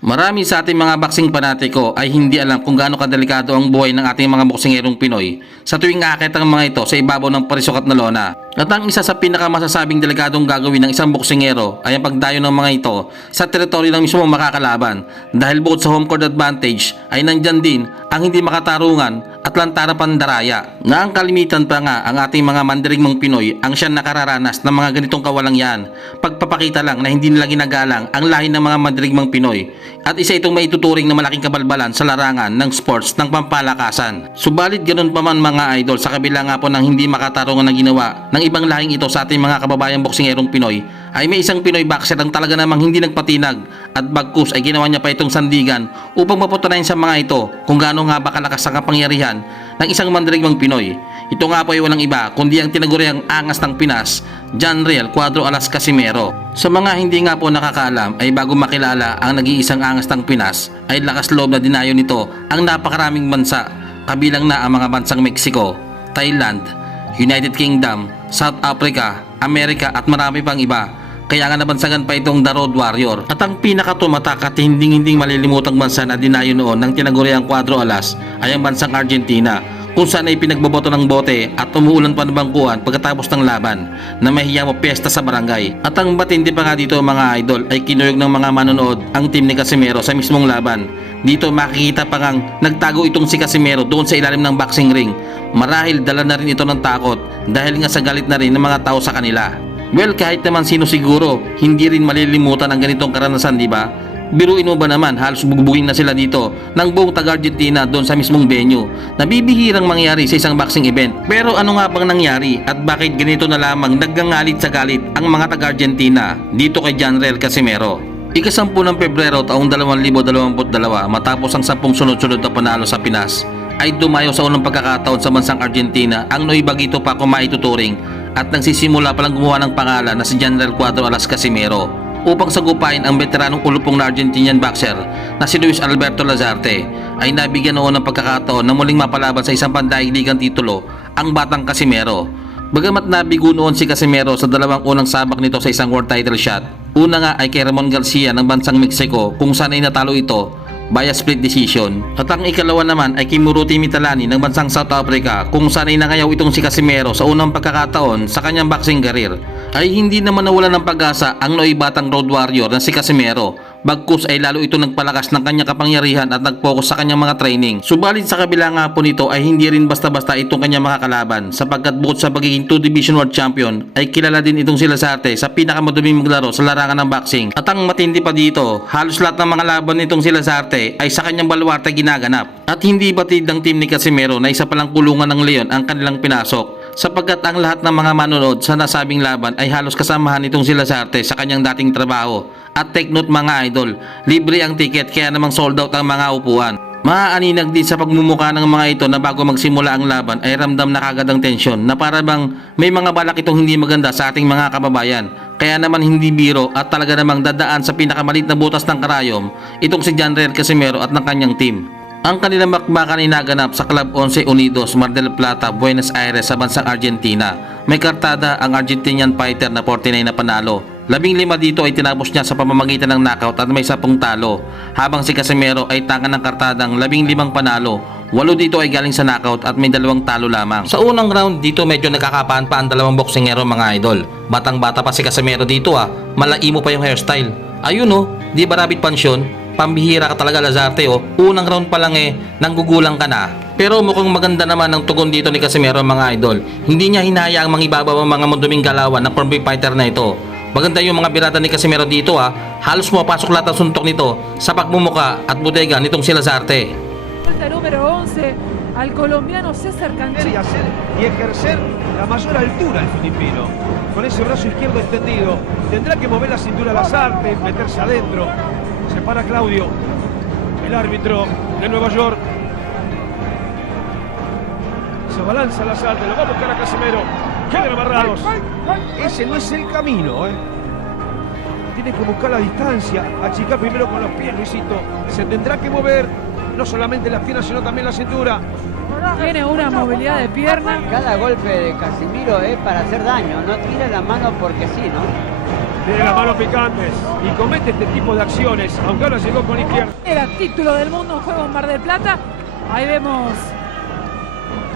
Marami sa ating mga boxing panatiko ay hindi alam kung gaano kadelikado ang buhay ng ating mga boksingerong Pinoy sa tuwing aakit ang mga ito sa ibabaw ng parisukat na lona. At ang isa sa pinakamasasabing delikadong gagawin ng isang boksingero ay ang pagdayo ng mga ito sa teritoryo ng mismong makakalaban, dahil bukod sa home court advantage ay nandyan din ang hindi makatarungan at lantarang pandaraya, na ang kalimitan pa nga ang ating mga mandirigmang Pinoy ang siyang nakararanas ng mga ganitong kawalangyaan, pagpapakita lang na hindi nila ginagalang ang lahi ng mga mandirigmang Pinoy, at isa itong maituturing na malaking kabalbalan sa larangan ng sports ng pampalakasan. Subalit ganun pa man mga idol, sa kabila nga po ng hindi makatarungan na ginawa ng ibang lahing ito sa ating mga kababayang boksingerong Pinoy, ay may isang Pinoy boxer ang talaga namang hindi nagpatinag, at bagkus ay ginawa niya pa itong sandigan upang mapatunayan sa mga ito kung gaano nga ba kalakas ang kapangyarihan ng isang mandirigmang Pinoy. Ito nga po ay walang iba kundi ang tinaguriang angas ng Pinas, Janriel Cuadro Alas Casimero. Sa mga hindi nga po nakakaalam ay bago makilala ang nag-iisang angas ng Pinas ay lakas loob na dinayo nito ang napakaraming bansa, kabilang na ang mga bansang Mexico, Thailand, United Kingdom, South Africa, Amerika at marami pang iba. Kaya nga nabansagan pa itong The Road Warrior. At ang pinakatumatak at hinding malilimutang bansa na dinayo noon ng tinaguriang Cuadro Alas ay ang bansang Argentina, kung saan ay pinagboboto ng bote at umuulan pa ng bangkuhan pagkatapos ng laban na mahiya mo piyesta sa barangay. At ang matindi pa nga dito mga idol ay kinuyog ng mga manonood ang team ni Casimero sa mismong laban. Dito makikita pa ngang nagtago itong si Casimero doon sa ilalim ng boxing ring. Marahil dala na rin ito ng takot dahil nga sa galit na rin ng mga tao sa kanila. Well, kahit naman sino siguro, hindi rin malilimutan ang ganitong karanasan, di ba? Biruin mo ba naman, halos bugbugin na sila dito ng buong taga-Argentina doon sa mismong venue. Nabibihirang mangyari sa isang boxing event. Pero ano nga bang nangyari at bakit ganito na lamang naggangalit sa galit ang mga taga-Argentina dito kay Janriel Casimero? Ika-10 ng Pebrero taong 2022, matapos ang 10 sunod-sunod na panalo sa Pinas, ay dumayo sa unang pagkakataon sa bansang Argentina ang Noy Bagito pa kung maituturing at nagsisimula palang gumawa ng pangalan na si Janriel Cuadro Alas Casimero upang sagupain ang veteranong ulupong na Argentinian boxer na si Luis Alberto Lazarte. Ay nabigyan noon ng pagkakataon na muling mapalaban sa isang pandaigdigang titulo ang batang Casimero. Bagamat nabigo noon si Casimero sa dalawang unang sabak nito sa isang world title shot, una nga ay kay Ramon Garcia ng bansang Mexico kung saan ay natalo ito via split decision, at ang ikalawa naman ay kay Muruti Mitalani ng bansang South Africa kung saan ay nangayaw itong si Casimero sa unang pagkakataon sa kanyang boxing career. Ay hindi naman nawalan ng pag-asa ang Noy batang Road Warrior na si Casimero, bagkus ay lalo ito nagpalakas ng kanyang kapangyarihan at nag-focus sa kanyang mga training. Subalit sa kabila nga po nito ay hindi rin basta-basta itong kanyang makakalaban, sapagkat bukod sa pagiging 2 Division World Champion ay kilala din itong si Lazarte sa pinakamaduming maglaro sa larangan ng boxing. At ang matindi pa dito, halos lahat ng mga laban nitong si Lazarte ay sa kanyang baluarte ginaganap. At hindi batid ng team ni Casimero na isa palang kulungan ng leon ang kanilang pinasok, sapagkat ang lahat ng mga manonood sa nasabing laban ay halos kasamahan itong si Lazarte sa kanyang dating trabaho. At take note mga idol, libre ang ticket kaya namang sold out ang mga upuan. Maaaninag din sa pagmumuka ng mga ito na bago magsimula ang laban ay ramdam na kagad ang tensyon na para bang may mga balak itong hindi maganda sa ating mga kababayan. Kaya naman hindi biro at talaga namang dadaan sa pinakamalit na butas ng karayom itong si Janriel Casimero at ng kanyang team. Ang kanilang bakbakan ay naganap sa Club 11 Unidos, Mar del Plata, Buenos Aires sa bansang Argentina. May kartada ang Argentinian fighter na 49 na panalo. 15 dito ay tinapos niya sa pamamagitan ng knockout at may 10 talo, habang si Casimero ay tanga ng kartadang 15 panalo. 8 dito ay galing sa knockout at may 2 talo lamang. Sa unang round dito medyo nagkakapaan pa ang dalawang boksingero mga idol. Batang bata pa si Casimero dito malaimo pa yung hairstyle. Ayun di ba rabbit pansyon? Pambihira ka talaga Lazarte Unang round pa lang nanggugulang ka na. Pero mukhang maganda naman ang tugon dito ni Casimero mga idol. Hindi niya hinahayaang mangibabaw ang mga munduming galawan ng former fighter na ito. Maganda yung mga birada ni Casimero dito halos mapasok lahat ang suntok nito sa pagmumuka at bodega nitong si Lazarte. Falta número 11 al colombiano César Canchero. Y ejercer la mayor altura el filipino. Con ese brazo izquierdo extendido. Tendrá que mover la cintura Lazarte, meterse adentro. Se para Claudio, el árbitro de Nueva York. Se balanza Lazarte, lo va a buscar a Casimero. Quedan amarrados. Ese no es el camino, Tiene que buscar la distancia, achicar primero con los pies, Luisito. Se tendrá que mover, no solamente las piernas, sino también la cintura. Tiene una movilidad de pierna. Cada golpe de Casimiro es para hacer daño, no tira la mano porque sí, ¿no? Tiene las manos picantes y comete este tipo de acciones, aunque ahora llegó con izquierda. Era título del mundo en juego en Mar del Plata. Ahí vemos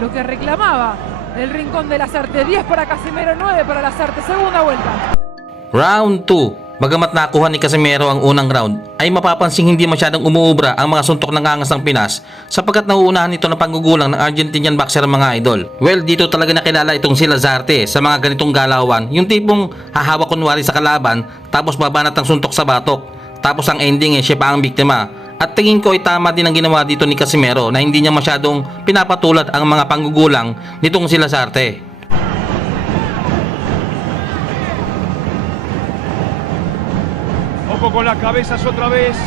lo que reclamaba el rincón de Lasarte. 10 para Casimero, 9 para Lasarte. Segunda vuelta. Round 2. Bagamat nakuha ni Casimero ang unang round, ay mapapansing hindi masyadong umuubra ang mga suntok ng angas ng Pinas sapagkat nauunahan ito ng panggugulang ng Argentinian boxer mga idol. Well, dito talaga nakilala itong si Lasarte sa mga ganitong galawan, yung tipong hahawak kunwari sa kalaban tapos babanat ang suntok sa batok. Tapos ang ending siya pa ang biktima. At tingin ko ay tama din ang ginawa dito ni Casimero na hindi niya masyadong pinapatulad ang mga panggugulang nitong si Lasarte. Ojo con las cabezas otra vez.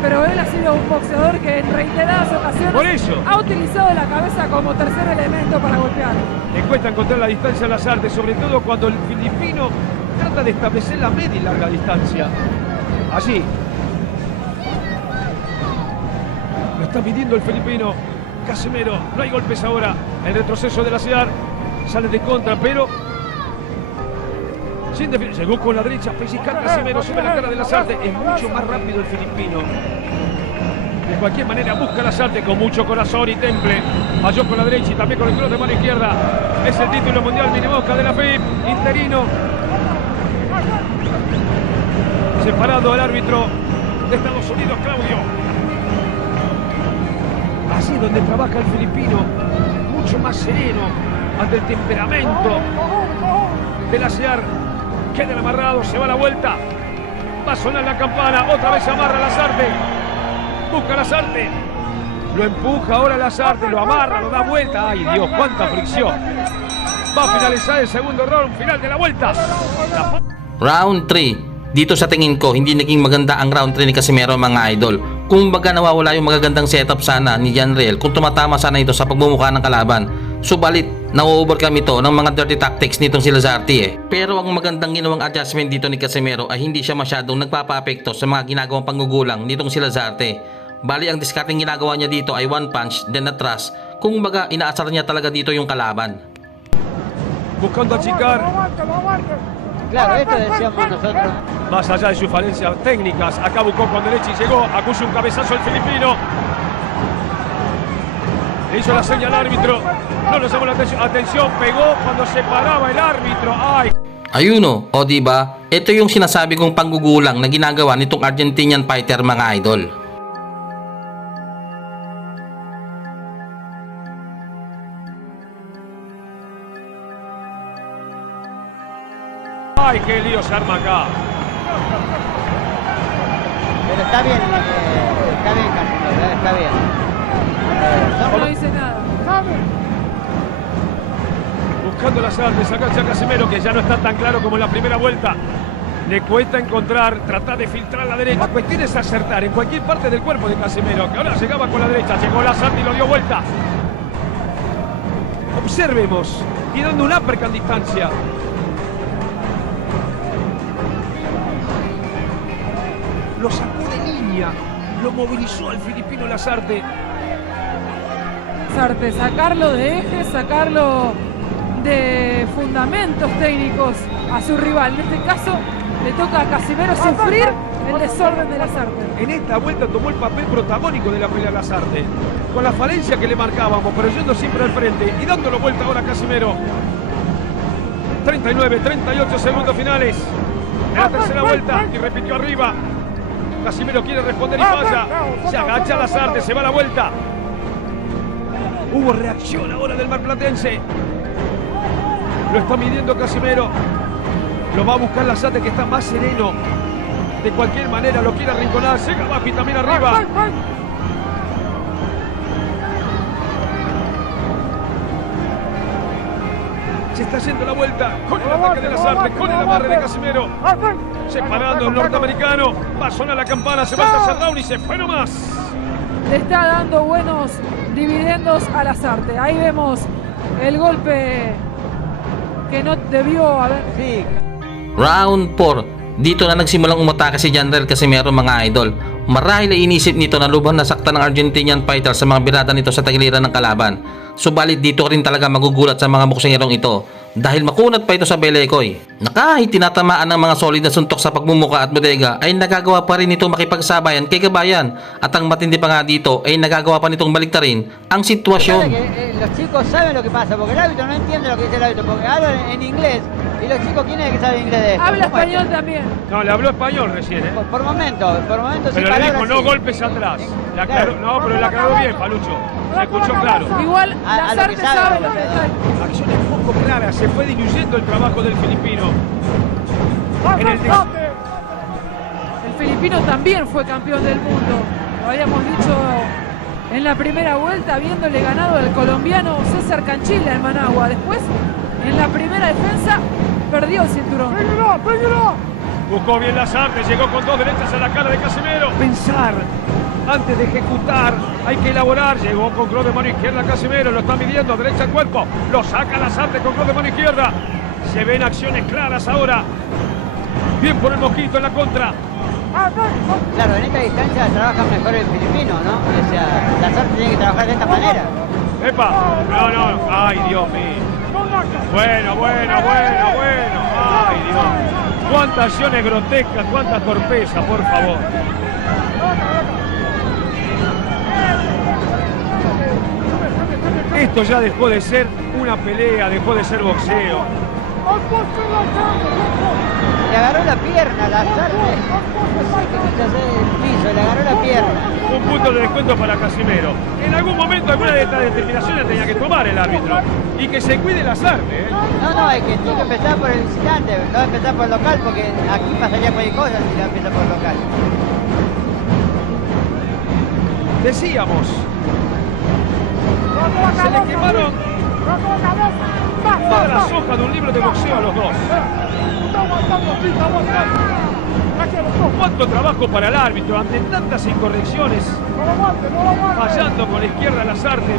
Pero él ha sido un boxeador que en reiteradas ocasiones Por eso. ha utilizado la cabeza como tercer elemento para golpear. Le cuesta encontrar la distancia a Lasarte, sobre todo cuando el filipino trata de establecer la media y larga distancia. Allí. Lo está pidiendo el filipino. Casimero, no hay golpes ahora. El retroceso de la ciudad sale de contra, pero sin definir. Llegó con la derecha, pellizcar Casimero sobre la cara de Lasarte. Es mucho más rápido el filipino. De cualquier manera busca Lasarte con mucho corazón y temple. Falló con la derecha y también con el cross de mano izquierda. Es el título mundial minimosca de la FIP, interino. Separado al árbitro de Estados Unidos, Claudio. Así donde trabaja el filipino, mucho más sereno ante el temperamento de la SEAR. Quedan amarrados, se va la vuelta. Va a sonar la campana, otra vez amarra Lasarte. Busca Lasarte. Lo empuja ahora Lasarte, lo amarra, lo da vuelta. Ay Dios, cuánta fricción. Va a finalizar el segundo round, final de la vuelta. Round 3. Dito sa tingin ko, hindi naging maganda ang round 3 ni Casimero mga idol. Kung baga nawawala yung magagandang setup sana ni Janriel kung tumatama sana ito sa pagbumuka ng kalaban. Subalit, na-overcome ito ng mga dirty tactics nitong si Lasarte Pero ang magandang ginawang adjustment dito ni Casimero ay hindi siya masyadong nagpapa-apekto sa mga ginagawang panggugulang nitong si Lasarte. Bali ang discarding ginagawa niya dito ay one punch, then atras. Kung baga inaasar niya talaga dito yung kalaban. Buscando achicar. Claro, esto decíamos nosotros. Más allá de sus falencias técnicas, acá buscó con derecha y llegó. Acusa un cabezazo el filipino. Le hizo la señal al árbitro. No nos llamó la atención. Atención, pegó cuando se paraba el árbitro. ¡Ay! Ayuno, o diba? Ito yung sinasabi kong panggugulang na ginagawa nitong Argentinian fighter mga idol. ¡Ay, qué lío se arma acá! Pero está bien, Casimiro, está bien. No dice nada. Buscando las artes, acá ya Casimero, que ya no está tan claro como en la primera vuelta. Le cuesta encontrar, tratar de filtrar la derecha. La cuestión es acertar en cualquier parte del cuerpo de Casimero, que ahora llegaba con la derecha, llegó Lasarte y lo dio vuelta. Observemos, y dando un uppercut en distancia. Lo sacó de línea, lo movilizó al filipino Lasarte. Lasarte, sacarlo de eje, sacarlo de fundamentos técnicos a su rival. En este caso, le toca a Casimero sufrir el desorden de Lasarte. En esta vuelta tomó el papel protagónico de la pelea Lasarte, con la falencia que le marcábamos, pero yendo siempre al frente y dándolo vuelta ahora a Casimero. 39, 38 segundos finales en la tercera vuelta y repitió arriba. Casimero quiere responder y falla. Se agacha Lasarte, se va a la vuelta. Hubo reacción ahora del marplatense. Lo está midiendo Casimero. Lo va a buscar Lasarte, que está más sereno. De cualquier manera lo quiere arrinconar. Llega Bapi también arriba. Se está haciendo la vuelta con el ataque de Lasarte, con el amarre de Casimero. Separando el norteamericano. Va a sonar la campana, se va a tercer round y se fue nomás. Le está dando buenos dividendos a Lasarte. Ahí vemos el golpe que no debió haber. Sí. Round 4. Dito na nagsimulang umatake si Janriel Casimero mga idol. Marahil ay inisip nito na lubhang nasaktan ng Argentinian fighter sa mga birada nito sa tagiliran ng kalaban. Subalit dito rin talaga magugulat sa mga boksingerong ito dahil makunat pa ito sa Belekoy na kahit tinatamaan ng mga solid na suntok sa pagmumuka at bodega ay nagagawa pa rin ito makipagsabayan kay kabayan at ang matindi pa nga dito ay nagagawa pa nitong baliktarin ang Fíjate sitwasyon. que, los chicos saben lo que pasa, porque el árbitro no entiende lo que dice el árbitro, porque hablan en inglés, y los chicos, ¿quién es el que sabe inglés de esto? Habla ¿Cómo es? español también. No, le habló español recién, ¿eh? Por momentos sin Pero le palabras. dijo no sí. golpes atrás. Le aclaró- Claro. no, pero le aclaró bien, Palucho. Se escuchó claro. Igual A lo Lazarte que sabe, sabe a lo lo que que está. Acciones poco claras, se fue diluyendo el trabajo del filipino. En el El filipino también fue campeón del mundo. Lo habíamos dicho en la primera vuelta, habiéndole ganado al colombiano César Canchilla en Managua. Después, en la primera defensa, perdió el cinturón. Buscó bien Lazarte, llegó con dos derechas a la cara de Casemiro. Pensar antes de ejecutar, hay que elaborar. Llegó con cross de mano izquierda Casemiro, lo está midiendo, derecha al cuerpo. Lo saca Lazarte con cross de mano izquierda. Se ven acciones claras ahora. Bien por el Mosquito en la contra. Claro, en esta distancia trabaja mejor el filipino, ¿no? O sea, Lazarte tiene que trabajar de esta manera. ¡Epa! No, no. ¡Ay, Dios mío! Bueno. ¡Ay, Dios! ¡Cuántas acciones grotescas! ¡Cuánta torpeza, por favor! Esto ya dejó de ser una pelea, dejó de ser boxeo. Le agarró la pierna, Lazarte. No sé qué quiso hacer el piso, le agarró la pierna. Un punto de descuento para Casimero. En algún momento alguna de estas determinaciones tenía que tomar el árbitro. Y que se cuide Lazarte, ¿eh? No, es que tiene que empezar por el visitante, no empezar por el local, porque aquí pasaría cualquier cosa si lo empieza por el local. Decíamos, se le quemaron todas las hojas de un libro de boxeo a los dos. Cuánto trabajo para el árbitro ante tantas incorrecciones, fallando con la izquierda Lazarte,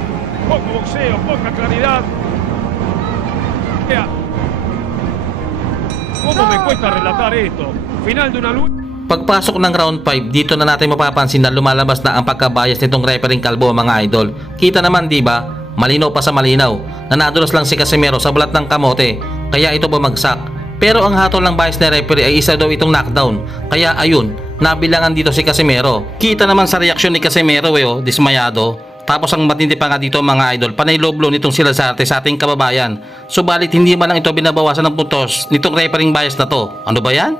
poco boxeo, poca claridad. Vea, ¿cómo me cuesta relatar esto? Final de una lucha. Pagpasok ng round 5, dito na natin mapapansin na lumalabas na ang pagkabayas nitong refereeng kalbo mga idol. Kita naman di ba? Malinaw pa sa malinaw na nadulas lang si Casimero sa balat ng kamote kaya ito bumagsak. Pero ang hatol ng bias na referee ay isa daw itong knockdown. Kaya ayun, nabilangan dito si Casimero. Kita naman sa reaksyon ni Casimero dismayado. Tapos ang matindi pa nga dito mga idol, panay low blow nitong si Lazarte sa ating kababayan. Subalit hindi man lang ito binabawasan ng puntos nitong refereeng bias na to. Ano ba yan?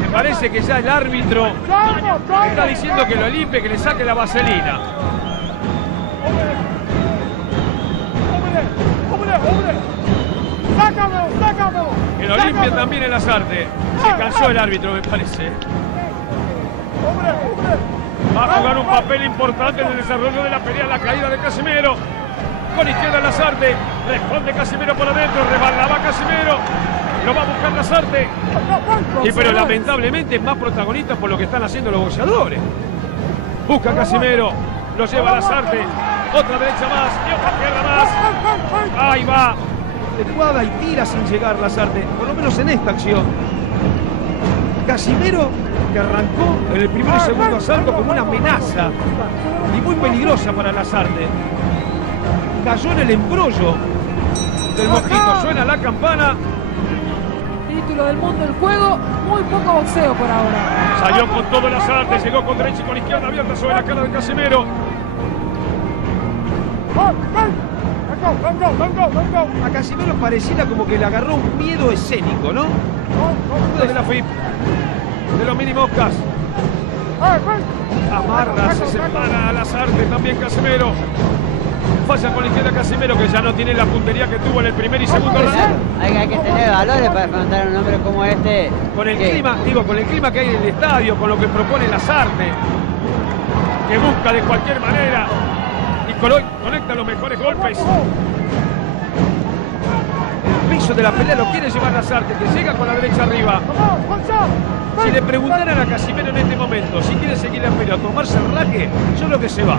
Me parece que ya el árbitro está diciendo que lo limpie, que le saque la vaselina. Que lo limpie también el Lazarte. Se cansó el árbitro, me parece. Va a jugar un papel importante en el desarrollo de la pelea, la caída de Casimero. Con izquierda Lazarte, responde Casimero por adentro, rebalaba Casimero. Lo va a buscar Lazarte. Sí, pero lamentablemente es más protagonista por lo que están haciendo los boxeadores. Busca a Casimero, lo lleva a Lazarte. Otra derecha más y otra izquierda más. Ahí va. Adecuada y tira sin llegar Lazarte, por lo menos en esta acción. Casimero, que arrancó en el primer y segundo asalto como una amenaza y muy peligrosa para Lazarte. Cayó en el embrollo del Mosquito. Suena la campana. Título del mundo en juego, muy poco boxeo por ahora. Salió con todo Lazarte, llegó con derecha y con izquierda abierta sobre la cara de Casimero. A Casimero pareciera como que le agarró un miedo escénico, ¿no? De la FIP, de los mini moscas. Amarra, se separa a Lazarte, también Casimero. Falla con la izquierda Casimero, que ya no tiene la puntería que tuvo en el primer y segundo round. Hay que tener valores para enfrentar a un hombre como este. Con el que- clima, con el clima que hay en el estadio, con lo que propone Lazarte, que busca de cualquier manera y conecta los mejores golpes. El comienzo de la pelea lo quiere llevar Lasarte, que llega con la derecha arriba. Si le preguntaran a Casimero en este momento si quiere seguir la pelea o tomarse el raque, yo creo que se va.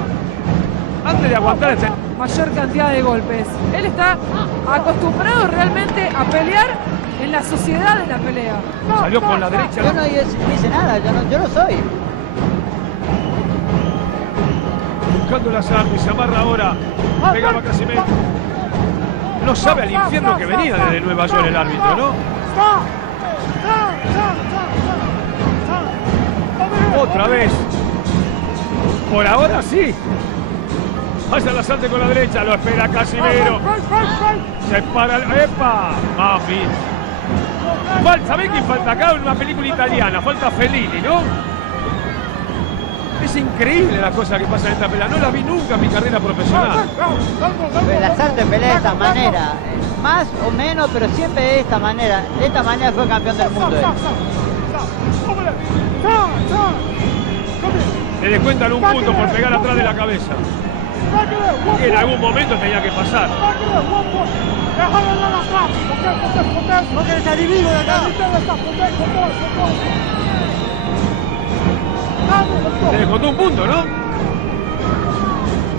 Antes de aguantar este... Mayor cantidad de golpes. Él está acostumbrado realmente a pelear en la sociedad de la pelea. Salió con la derecha. Yo no hice nada, yo no soy. Buscando Lasarte, se amarra ahora. Pegaba Casimero. No sabe al infierno que venía desde Nueva York el árbitro, ¿no? Otra vez. Por ahora sí. Vaya Lasarte con la derecha, lo espera Casimero. Se para. ¡Epa! Mami. ¿Sabés quién falta acá en una película italiana? Falta Fellini, ¿no? Es increíble la cosa que pasa en esta pelea. No la vi nunca en mi carrera profesional. Pero Lasarte pelea de esta manera. Más o menos, pero siempre de esta manera. De esta manera fue campeón del mundo él. Le descuentan un punto por pegar atrás de la cabeza. Que en algún momento tenía que pasar. Porque está dividido de acá. Le descontó un punto, ¿no?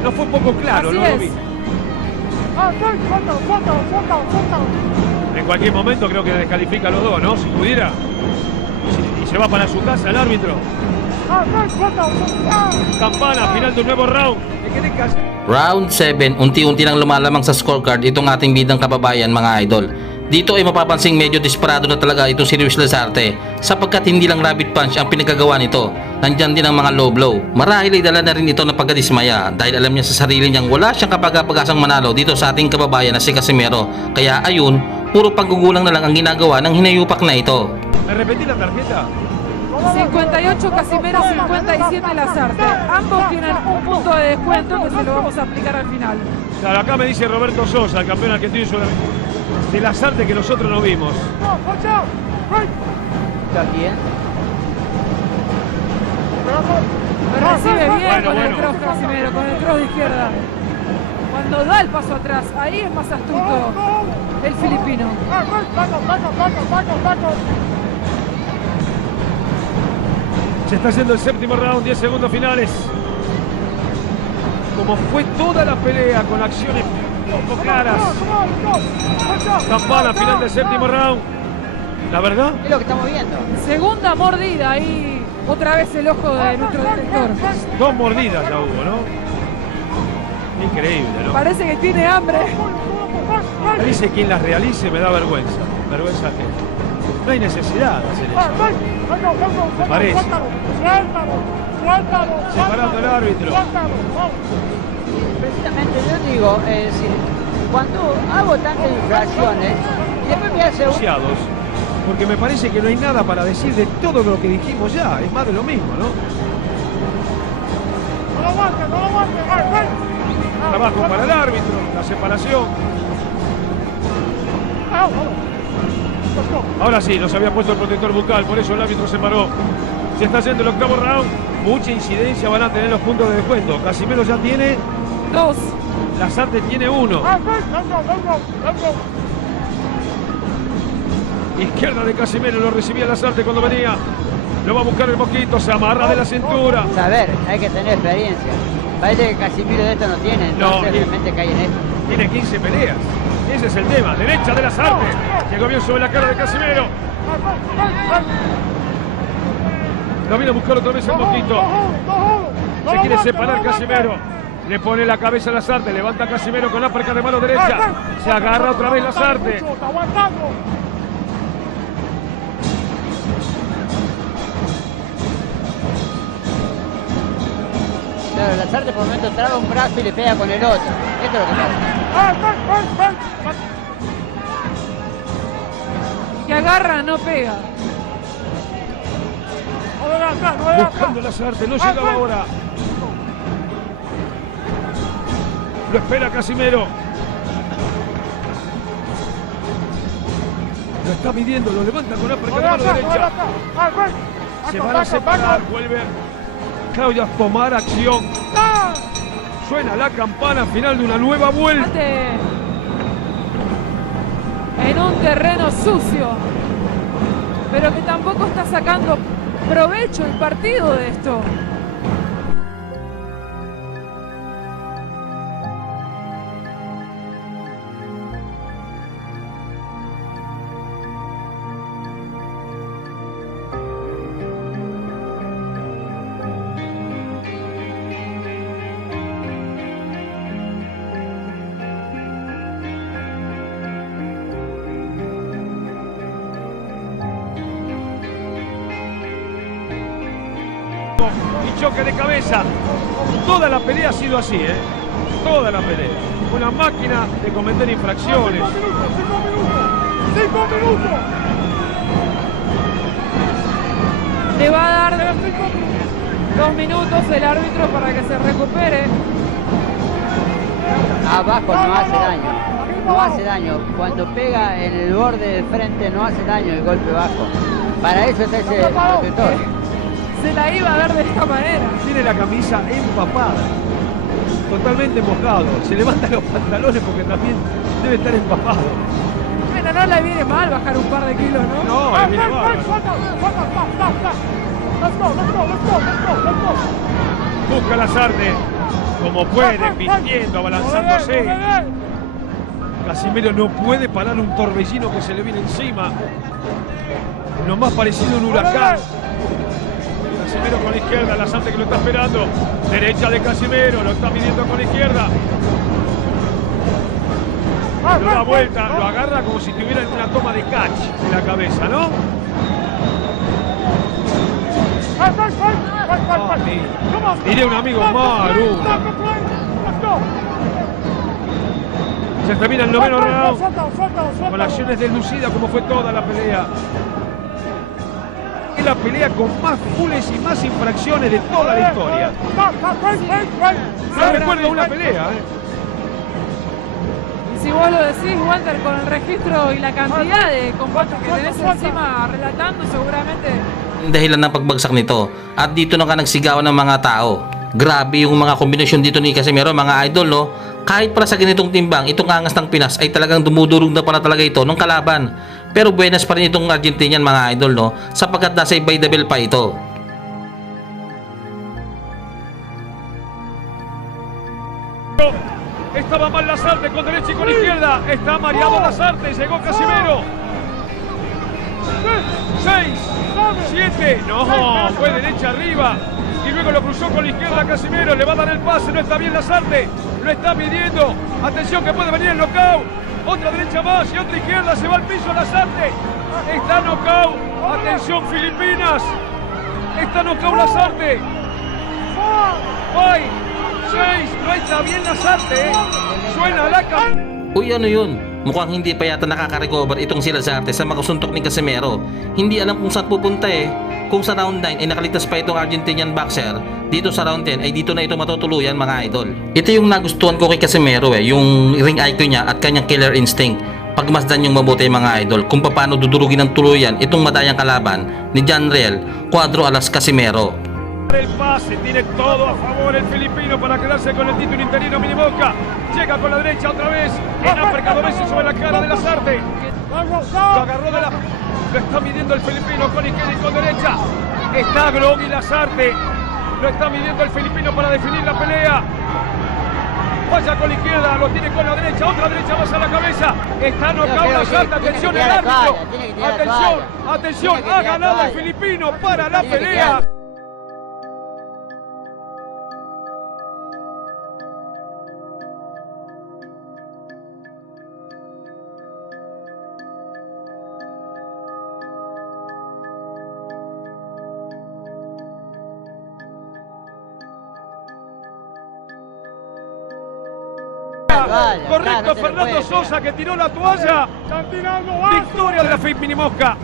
No fue poco claro, Así no lo es. vi. En cualquier momento creo que descalifica a los dos, ¿no? Si pudiera. Y se va para su casa el árbitro. Campana, final de un nuevo round. ¿Qué querés que hacer? Round 7, unti-unti nang lumalamang sa scorecard itong ating bidang kababayan mga idol. Dito ay mapapansing medyo desperado na talaga itong si Luis Lasarte sapagkat hindi lang rabbit punch ang pinagagawa nito. Nandyan din ang mga low blow. Marahil ay dala na rin ito ng pagkadismaya dahil alam niya sa sarili niyang wala siyang kapag-apagasang manalo dito sa ating kababayan na si Casimero. Kaya ayun, puro paggugulang na lang ang ginagawa ng hinayupak na ito. ¿Me repetí la tarjeta? 58 Casimero, 57 Lasarte. Ambos tienen un punto de descuento que se lo vamos a aplicar al final. Claro, acá me dice Roberto Sosa, el campeón argentino de Lasarte que nosotros no vimos. Está bien. Lo recibe bien Bueno, con el bueno. cross Casimero, con el cross de izquierda. Cuando da el paso atrás, ahí es más astuto el filipino. Se está haciendo el séptimo round, 10 segundos finales. Como fue toda la pelea con acciones poco claras. Campana, final del séptimo round. La verdad, Es lo que estamos viendo. Segunda mordida, ahí otra vez el ojo de nuestro director. 2 mordidas ya hubo, ¿no? Increíble, ¿no? Parece que tiene hambre. Dice quien las realice me da vergüenza. Vergüenza que no hay necesidad de hacer eso. Me parece. Separando al árbitro. Precisamente yo digo, es decir, cuando hago tantas infracciones y después me hace un... Asociados, porque me parece que no hay nada para decir de todo lo que dijimos ya. Es más de lo mismo, ¿no? Trabajo para el árbitro, la separación. Ahora sí, nos había puesto el protector bucal, por eso el árbitro se paró. Se está haciendo el octavo round. Mucha incidencia van a tener los puntos de descuento. Casimero ya tiene, 2. Lasarte tiene 1. Izquierda de Casimero, lo recibía Lasarte cuando venía. Lo va a buscar el Mosquito, se amarra de la cintura. Saber, hay que tener experiencia. Parece que Casimiro de esto no tiene, entonces No, realmente cae en esto. Tiene 15 peleas. Ese es el tema. Derecha de Lasarte. Llegó bien sobre la cara de Casimero. Lo viene a buscar otra vez el Mosquito. Se quiere separar Casimero. Le pone la cabeza a Lasarte. Levanta a Casimero con la perca de mano derecha. Se agarra otra vez Lasarte. Claro, Lasarte por el momento traba un brazo y le pega con el otro. Esto es lo que pasa. Que agarra, no pega. Buscando a Lasarte. No llegaba ahora. Lo espera Casimero. Lo está midiendo. Lo levanta con la perca de mano derecha. Se van a separar. Vuelve Claudia a tomar acción. Suena la campana final de una nueva vuelta. Fíjate en un terreno sucio, pero que tampoco está sacando provecho el partido de esto. Y choque de cabeza. Toda la pelea ha sido así, toda la pelea. Una máquina de cometer infracciones. 5 minutos. Le va a dar 2 minutos el árbitro para que se recupere. Abajo no hace daño. No hace daño. Cuando pega en el borde del frente no hace daño el golpe bajo. Para eso está ese protector. Se la iba a ver de esta manera. Tiene la camisa empapada. Totalmente mojado. Se levanta los pantalones porque también debe estar empapado. Bueno, no le viene mal bajar un par de kilos, ¿no? No, le viene mal. Busca Lazarte como puede, pintiendo, abalanzándose. Casimiro no puede parar un torbellino que se le viene encima. Lo más parecido a un huracán. Casimiro con la izquierda, Lazarte que lo está esperando. Derecha de Casimiro, lo está midiendo con la izquierda. Lo da vuelta, lo agarra como si tuviera una toma de catch en la cabeza, ¿no? Diría un amigo Maru. Se termina el noveno round con acciones deslucidas como fue toda la pelea. Es la pelea con más fules y más infracciones de toda la historia. No recuerdo una pelea, Y si vos lo decís, Walter, con el registro y la cantidad de combates que tenés encima relatando, seguramente dahilan ng pagbagsak nito. At dito na ka nagsigawan ng mga tao. Grabe yung mga kombinasyon dito ni Casimero, mga idol, no? Kahit para sa ganitong timbang, itong angas ng Pinas ay talagang dumudurog na pala talaga ito ng kalaban. Pero buenas pa rin itong Argentinian, mga idol, no? Sapagkat nasa by the bell pa ito. Estaba mal Lazarte con derecha y con izquierda. Está mareado Lazarte, llegó Casimero. 6, 7, no, fue derecha arriba. Y luego lo cruzó con la izquierda Casimiro, le va a dar el pase, no está bien Lazarte. Lo está midiendo. Atención que puede venir el knockout. Otra derecha más y otra izquierda, se va al piso Lazarte. Está knockout. Atención Filipinas. Está knockout Lazarte. 5, 6, no está bien Lazarte. Suena la cam. Uy, ano yun? Mukhang hindi pa yata nakaka-recover itong si Lazarte sa makasuntok ni Casimero. Hindi alam kung saan pupunta Kung sa round 9 ay nakaligtas pa itong Argentinian boxer, dito sa round 10 ay dito na ito matutuluyan, mga idol. Ito yung nagustuhan ko kay Casimero, yung ring IQ niya at kanyang killer instinct. Pagmasdan yung mabuti, mga idol, kung paano dudurugin ng tuluyan itong madayang kalaban ni Janriel Cuadro Alas Casimero. El pase, tiene todo a favor el filipino para quedarse con el título interino. Minimoca llega con la derecha otra vez, en uppercut veces sobre la cara de Lazarte. Lo agarró de la... Lo está midiendo el filipino con izquierda y con derecha. Está Glogui Lazarte. Lo está midiendo el filipino para definir la pelea. Vaya con la izquierda, lo tiene con la derecha, otra derecha más a la cabeza. Está knockout Lazarte, atención el árbitro. Atención, atención, ha ganado el filipino para la pelea. Correcto, Fernando Sosa que tiró la toalla. Victoria de la FIP Minimosca.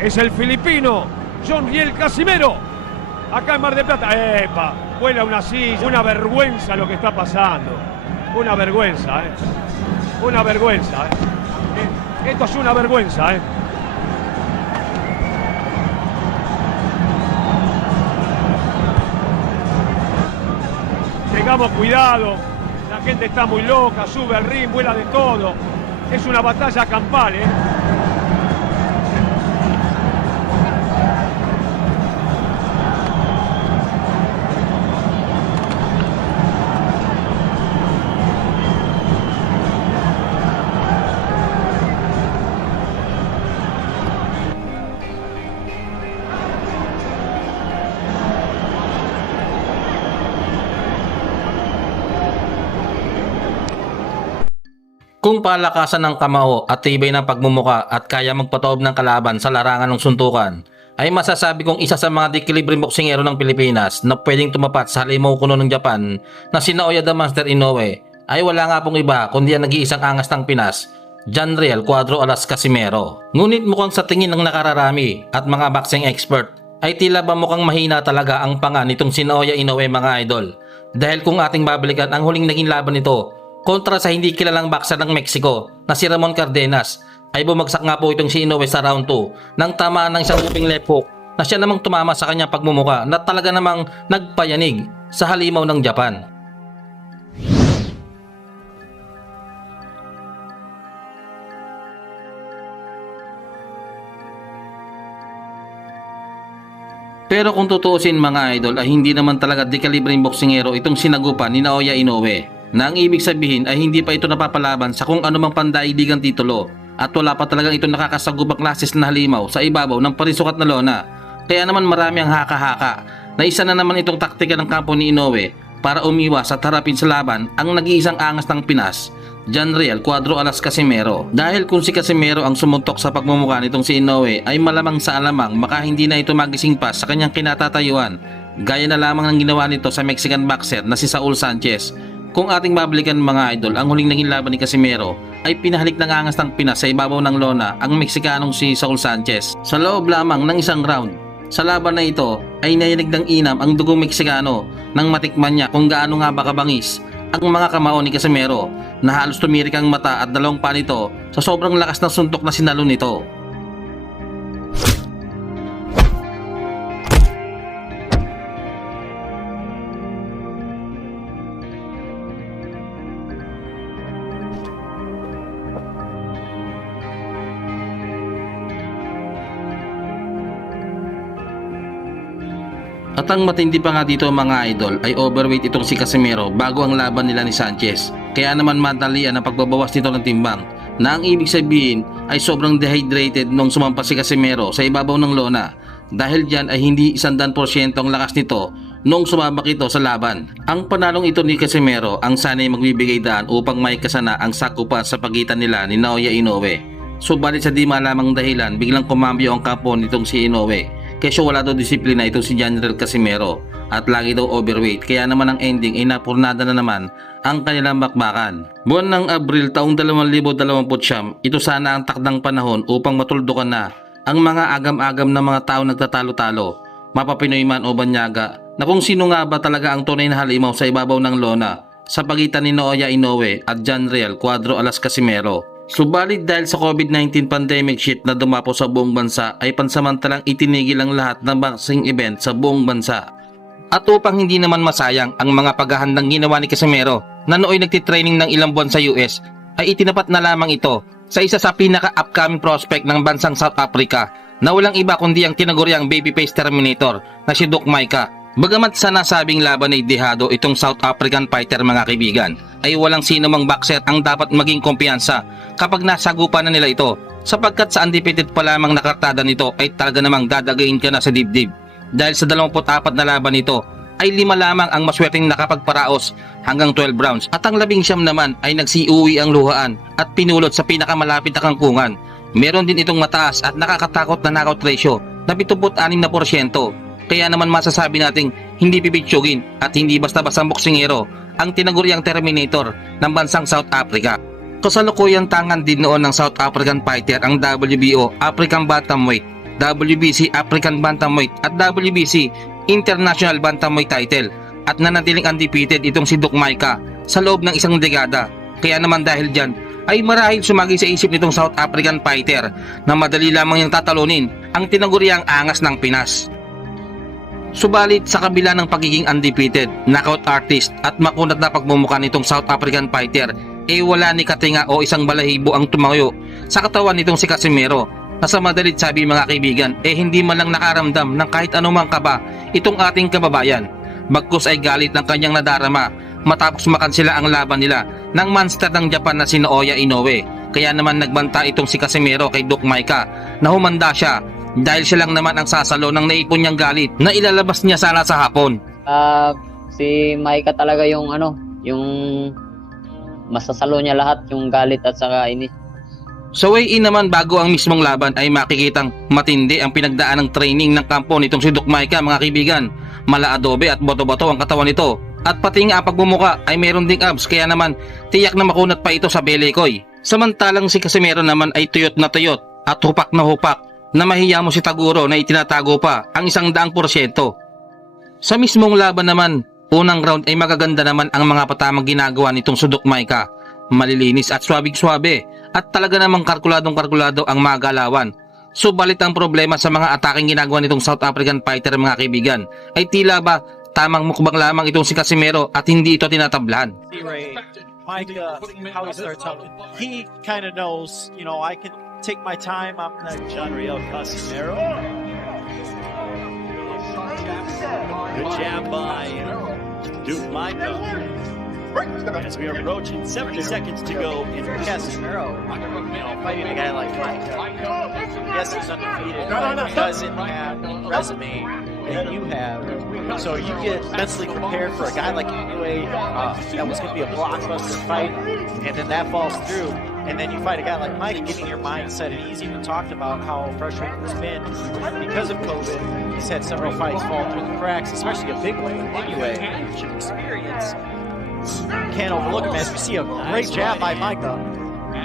Es el filipino Janriel Casimero. Acá en Mar del Plata. ¡Epa! Vuela una silla. Una vergüenza lo que está pasando. Una vergüenza, Una vergüenza, Esto es una vergüenza, Tengamos cuidado. La gente está muy loca, sube al ring, vuela de todo. Es una batalla campal, ¿eh? Kung palakasan ng kamao at tibay ng pagmumuka at kaya magpataob ng kalaban sa larangan ng suntukan, ay masasabi kong isa sa mga dekilibreng boksingero ng Pilipinas na pwedeng tumapat sa halimaw kuno ng Japan na si Naoya the Monster Inoue ay wala nga pong iba kundi ang nag-iisang angas ng Pinas, Janriel Cuadro Alas Casimero. Ngunit mukhang sa tingin ng nakararami at mga boxing expert ay tila ba mukhang mahina talaga ang panga nitong si Naoya Inoue mga idol. Dahil kung ating babalikan ang huling naging laban nito kontra sa hindi kilalang boxer ng Mexico na si Ramon Cardenas, ay bumagsak nga po itong si Inoue sa round 2 nang tamaan ng isang uping left hook na siya namang tumama sa kanyang pagmumuka na talaga namang nagpayanig sa halimaw ng Japan. Pero kung tutuusin mga idol ay hindi naman talaga dekalibreng boksingero itong sinagupan ni Naoya Inoue, na ang ibig sabihin ay hindi pa ito napapalaban sa kung anumang pandaigdigang titulo at wala pa talagang ito nakakasagubang klases na halimaw sa ibabaw ng parisukat na lona. Kaya naman marami ang haka-haka na isa na naman itong taktika ng kampo ni Inoue para umiwas at harapin sa laban ang nag-iisang angas ng Pinas, Janriel Cuadro Alas Casimero. Dahil kung si Casimero ang sumuntok sa pagmumukha nitong si Inoue ay malamang sa alamang maka hindi na ito magising pa sa kanyang kinatatayuan, gaya na lamang ng ginawa nito sa Mexican boxer na si Saul Sanchez. Kung ating babalikan mga idol, ang huling naging laban ni Casimero ay pinahalik ng angas ng Pinas sa ibabaw ng lona ang Meksikanong si Saul Sanchez. Sa loob lamang ng isang round, sa laban na ito ay nayanig ng inam ang dugong Meksikano nang matikman niya kung gaano nga ba kabangis ang mga kamao ni Casimero na halos tumirik ang mata at dalawang pa nito sa sobrang lakas ng suntok na sinalo nito. At ang matindi pa nga dito mga idol ay overweight itong si Casimero bago ang laban nila ni Sanchez. Kaya naman madalian ang pagbabawas nito ng timbang na ang ibig sabihin ay sobrang dehydrated nung sumampas si Casimero sa ibabaw ng lona. Dahil dyan ay hindi 100% ang lakas nito nung sumabak ito sa laban. Ang panalong ito ni Casimero ang sanay magbibigay daan upang may kasana ang sakupan sa pagitan nila ni Naoya Inoue. Subalit sa di malamang dahilan biglang kumambyo ang kampo nitong si Inoue. Kesyo wala daw disiplina itong si Janriel Casimero at lagi daw overweight, kaya naman ang ending ay napurnada na naman ang kanilang bakbakan. Buwan ng Abril taong 2029, ito sana ang takdang panahon upang matuldukan na ang mga agam-agam na mga tao nagtatalo-talo, mapapinoy man o banyaga, na kung sino nga ba talaga ang tunay na halimaw sa ibabaw ng lona sa pagitan ni Naoya Inoue at Janriel Cuadro Alas Casimero. Subalit dahil sa COVID-19 pandemic shit na dumapo sa buong bansa ay pansamantalang itinigil ang lahat ng boxing event sa buong bansa. At upang hindi naman masayang ang mga paghahandang ginawa ni Casimero na nooy nagtitraining ng ilang buwan sa US, ay itinapat na lamang ito sa isa sa pinaka-upcoming prospect ng bansang South Africa na walang iba kundi ang tinaguriang babyface Terminator na si Duc Maika. Bagamat sa nasabing laban ay dehado itong South African fighter mga kaibigan, ay walang sino mang boxer ang dapat maging kumpiyansa kapag nasagupan na nila ito, sapagkat sa undefeated pa lamang nakartada nito ay talaga namang dadagain ka na sa dibdib. Dahil sa 24 na laban nito ay 5 lamang ang maswerteng nakapagparaos hanggang 12 rounds at ang 19 naman ay nagsiuwi ang luhaan at pinulot sa pinakamalapit na kangkungan. Meron din itong mataas at nakakatakot na knockout ratio na 76%. Kaya naman masasabi nating hindi pipitsugin at hindi basta-bastang boksingero ang tinaguriang Terminator ng bansang South Africa. Kasalukuyang tangan din noon ng South African fighter ang WBO African Bantamweight, WBC African Bantamweight at WBC International Bantamweight title at nanatiling undefeated itong si Duc Maika sa loob ng isang dekada. Kaya naman dahil dyan ay marahil sumagi sa isip nitong South African fighter na madali lamang niyang tatalunin ang tinaguriang angas ng Pinas. Subalit sa kabila ng pagiging undefeated, knockout artist at makunat na pagmumukha nitong South African fighter, wala ni katinga o isang balahibo ang tumayo sa katawan nitong si Casimero na sa madalit sabi mga kaibigan hindi man lang nakaramdam ng kahit anumang kaba itong ating kababayan. Bagkus ay galit ng kanyang nadarama matapos makansela ang laban nila ng monster ng Japan na si Naoya Inoue. Kaya naman nagbanta itong si Casimero kay Doc Maika na humanda siya dahil siya lang naman ang sasalo ng naipon niyang galit na ilalabas niya sana sa hapon. Si Maika talaga yung yung masasalo niya lahat, yung galit at saka inis. Sa weigh-in naman bago ang mismong laban ay makikitang matindi ang pinagdaan ng training ng kampo nitong si Doc Maika mga kaibigan. Mala adobe at boto-boto ang katawan nito at pati nga pagbumuka ay meron ding abs kaya naman tiyak na makunat pa ito sa belekoy. Samantalang si Casimero naman ay tuyot na tuyot at hupak na hupak na mahiya mo si Taguro na itinatago pa ang 100%. Sa mismong laban naman, unang round ay magaganda naman ang mga patamang ginagawa nitong si Doc Maika. Malilinis at swabing-swabe at talaga namang kalkuladong-kalkulado ang mga galawan. Subalit ang problema sa mga ataking ginagawa nitong South African fighter mga kaibigan ay tila ba tamang mukbang lamang itong si Casimero at hindi ito tinatablahan. Micah, how he starts out, he kind of knows, I can take my time. I'm not Jean-Riel Casimero. Good jab by Duke Micah. As we are approaching 70 seconds to go in Casimero, fighting a guy like Micah. Yes, he's undefeated, but he doesn't have the resume that you have. So you get mentally prepared for a guy like Inoue that was going to be a blockbuster fight, and then that falls through. And then you fight a guy like Mike, getting your mindset at ease. He's even talked about how frustrating it's been because of COVID. He's had several fights fall through the cracks, especially a big one anyway. Experience. Can't overlook him as we see a great jab by Micah. He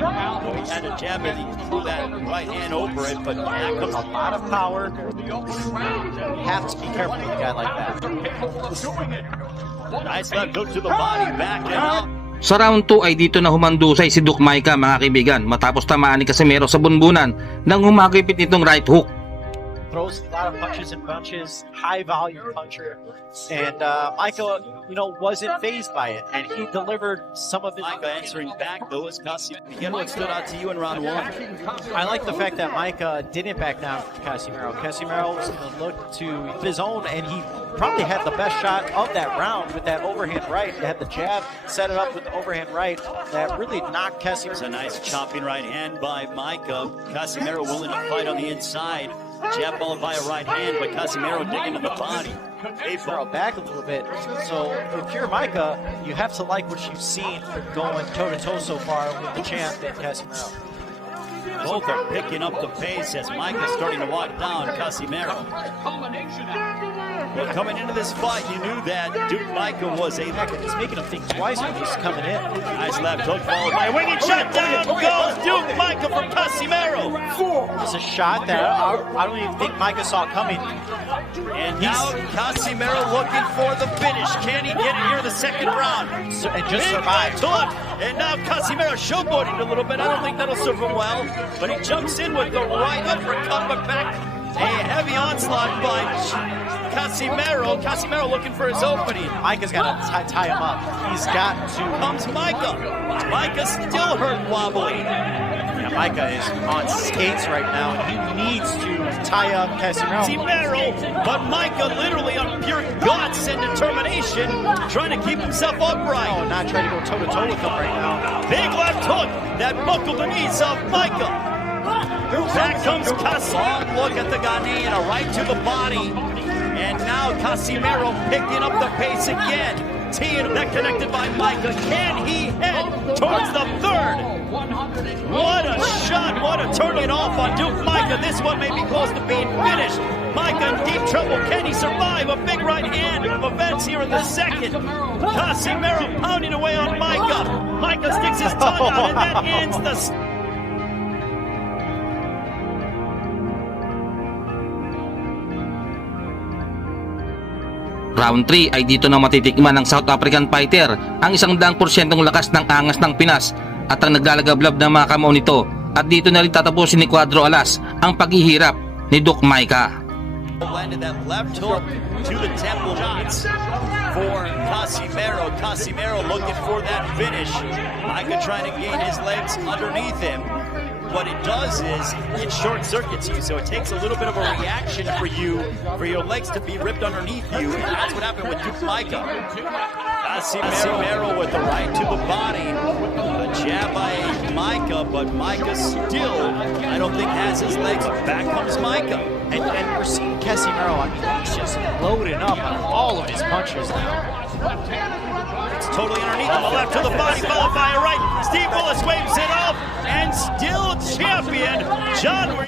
had a jab and he threw that right hand over it, but back A lot of power. You have to be careful with a guy like that. nice left hook to the body, back and up. Sa round 2 ay dito na humandusay si Doc Maika mga kaibigan matapos tamaan ni Casimero sa bunbunan nang humagipit nitong right hook. Throws a lot of punches and bunches, high volume puncher. And Micah, wasn't fazed by it. And he delivered some of his... Micah answering back though as Casimero. Again, what stood out to you in round 1? I like the fact that Micah didn't back down from Casimero. Casimero was going to look to his own, and he probably had the best shot of that round with that overhand right. He had the jab, set it up with the overhand right that really knocked Casimero. It's a nice chopping right hand by Micah. Casimero willing to fight on the inside. Jab followed by a right hand, but Casimero digging to the body. Casimero back a little bit. So if you're Micah, you have to like what you've seen going toe-to-toe so far with the champ and Casimero. Both are picking up the pace as Micah's starting to walk down Casimero. Well, coming into this fight, you knew that Duke Micah was a... He's making him think twice when he's coming in. Nice left hook followed by a winging shot. Down goes Duke Micah from Casimero. It's a shot that I don't even think Micah saw coming. And now Casimero looking for the finish. Can he get it here in the second round? And just Big survive. left hook. And now Casimero showboating a little bit. I don't think that'll serve him well. But he jumps in with the right uppercut, but back a heavy onslaught by Casimero. Casimero looking for his opening. Micah's got to tie him up. He's got to. Comes Micah. Micah still hurt wobbly. Yeah, Micah is on skates right now, and he needs to tie up Casimero. Casimero, but Micah literally on pure guts and determination, trying to keep himself upright. No, not trying to go toe-to-toe with him right now. Big left hook that buckled the knees of Micah. Back comes Casimero. Look at the Ghanaian, a right to the body. And now Casimero picking up the pace again. Teeing that connected by Micah. Can he head towards the third? What a shot. What a turn it off on Duke Micah. This one may be close to being finished. Micah in deep trouble. Can he survive? A big right hand of events here in the second. Casimero pounding away on Micah. Micah sticks his tongue out and that ends the... Round 3 ay dito na matitikman ng South African fighter ang 100% lakas ng angas ng Pinas at ang naglalagablab na mga kamao nito at dito na rin tatapusin ni Cuadro Alas ang paghihirap ni Doc Maika. Landed that left hook to the temple shots for Casimero. Casimero looking for that finish. Micah trying to gain his legs underneath him. What it does is it short circuits you, so it takes a little bit of a reaction for your legs to be ripped underneath you, and that's what happened with Micah. Casimero with the right to the body, a jab by Micah, but Micah still, I don't think, has his legs. Back comes Micah. And we're seeing Casimero, I mean, he's just loading up on all of his punches now. It's totally underneath him, a left to the body, followed by a right. Steve Willis waves it off, and still champion John